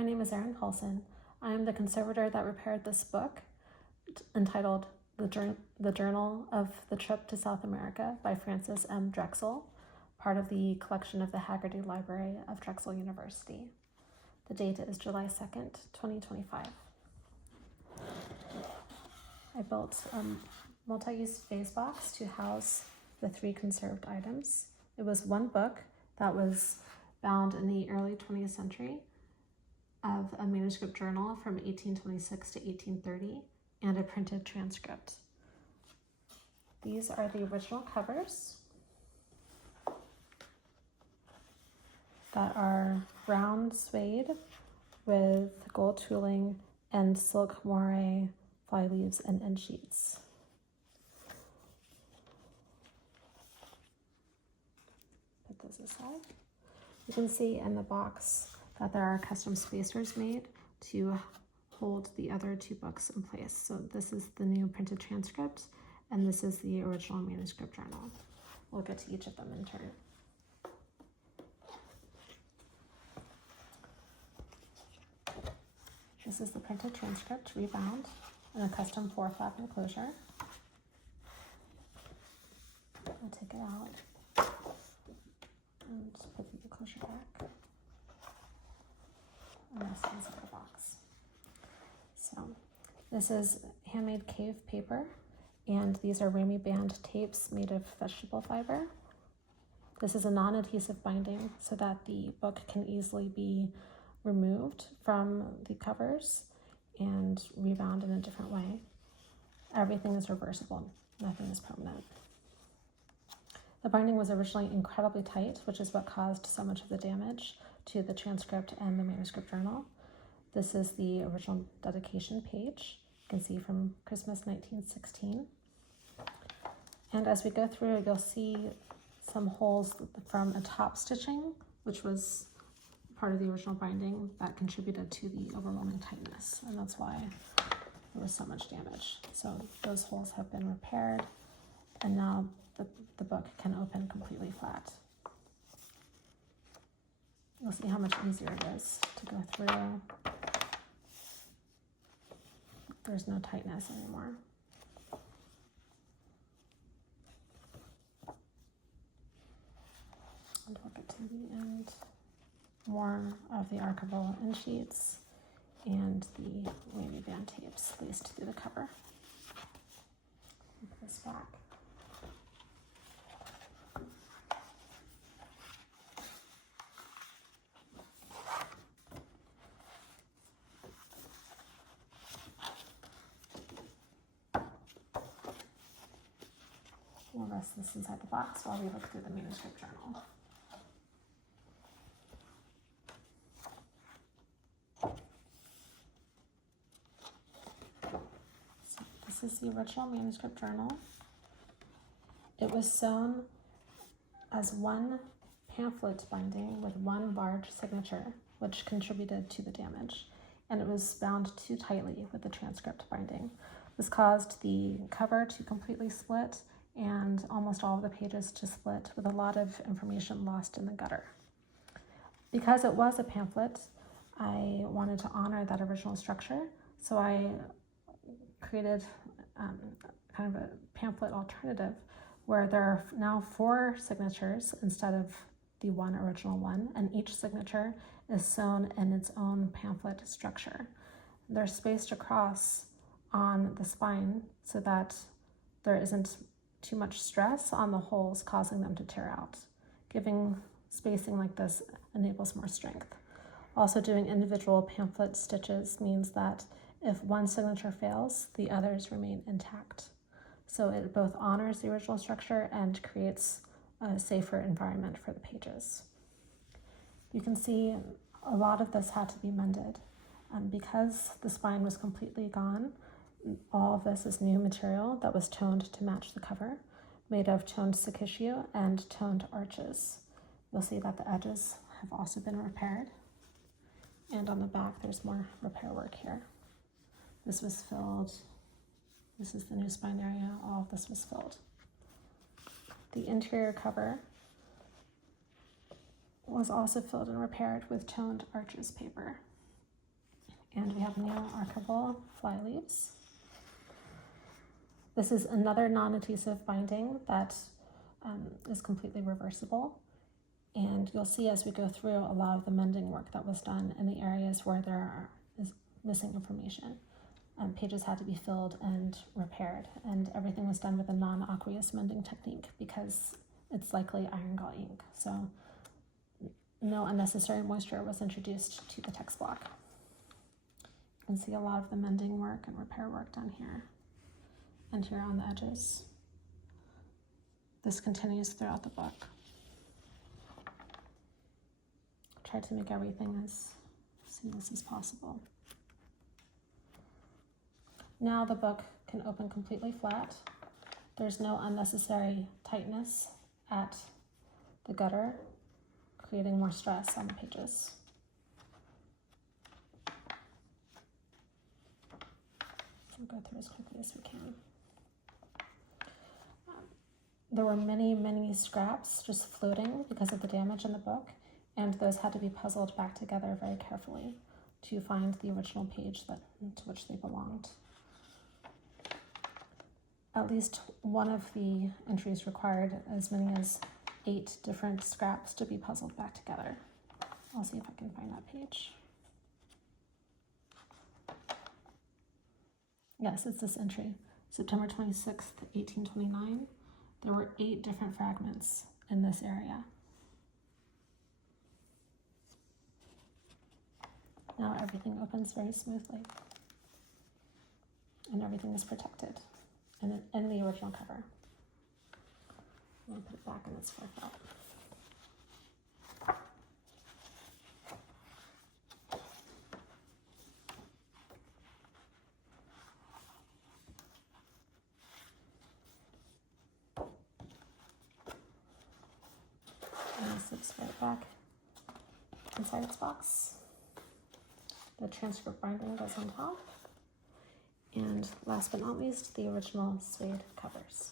My name is Erin Paulson. I am the conservator that repaired this book entitled The Journal of the Trip to South America by Francis M. Drexel, part of the collection of the Haggerty Library of Drexel University. The date is July 2nd, 2025. I built a multi-use vase box to house the 3 conserved items. It was one book that was bound in the early 20th century of a manuscript journal from 1826 to 1830 and a printed transcript. These are the original covers that are brown suede with gold tooling and silk moire fly leaves and end sheets. Put those aside. You can see in the box that there are custom spacers made to hold the other 2 books in place. So this is the new printed transcript, and this is the original manuscript journal. We'll get to each of them in turn. This is the printed transcript rebound in a custom 4-flap enclosure. I'll take it out and put the enclosure back. And this is the box. So this is handmade cave paper, and these are Ramy band tapes made of vegetable fiber. This is a non-adhesive binding so that the book can easily be removed from the covers and rebound in a different way. Everything is reversible, nothing is permanent. The binding was originally incredibly tight, which is what caused so much of the damage to the transcript and the manuscript journal. This is the original dedication page. You can see from Christmas 1916. And as we go through, you'll see some holes from a top stitching, which was part of the original binding that contributed to the overwhelming tightness, and that's why there was so much damage. So those holes have been repaired, and now the book can open completely flat. You'll see how much easier it is to go through. There's no tightness anymore. And we'll get to the end. More of the archival end sheets and the Ramy band tapes laced through the cover. Put this back. We'll rest this inside the box while we look through the manuscript journal. This is the original manuscript journal. It was sewn as one pamphlet binding with one large signature, which contributed to the damage, and it was bound too tightly with the transcript binding. This caused the cover to completely split and almost all of the pages to split, with a lot of information lost in the gutter. Because it was a pamphlet, I wanted to honor that original structure, so I created kind of a pamphlet alternative where there are now 4 signatures instead of the one original one, and each signature is sewn in its own pamphlet structure. They're spaced across on the spine so that there isn't too much stress on the holes causing them to tear out. Giving spacing like this enables more strength. Also, doing individual pamphlet stitches means that if one signature fails, the others remain intact. So it both honors the original structure and creates a safer environment for the pages. You can see a lot of this had to be mended. Because the spine was completely gone, all of this is new material that was toned to match the cover, made of toned sekishio and toned arches. You'll see that the edges have also been repaired. And on the back, there's more repair work here. This was filled. This is the new spine area. All of this was filled. The interior cover was also filled and repaired with toned arches paper. And we have new archival fly leaves. This is another non-adhesive binding that is completely reversible. And you'll see as we go through a lot of the mending work that was done in the areas where there is missing information. Pages had to be filled and repaired, and everything was done with a non-aqueous mending technique because it's likely iron gall ink. So no unnecessary moisture was introduced to the text block. You can see a lot of the mending work and repair work done here and here on the edges. This continues throughout the book. Tried to make everything as seamless as possible. Now the book can open completely flat. There's no unnecessary tightness at the gutter, creating more stress on the pages. We'll go through as quickly as we can. There were many scraps just floating because of the damage in the book, and those had to be puzzled back together very carefully to find the original page to which they belonged. At least one of the entries required as many as 8 different scraps to be puzzled back together. I'll see if I can find that page. Yes, it's this entry, September 26th, 1829. There were 8 different fragments in this area. Now everything opens very smoothly, and everything is protected in the original cover. I'm going to put it back in its profile. And it slips right back inside its box. The transcript binding goes on top. And last but not least, the original suede covers.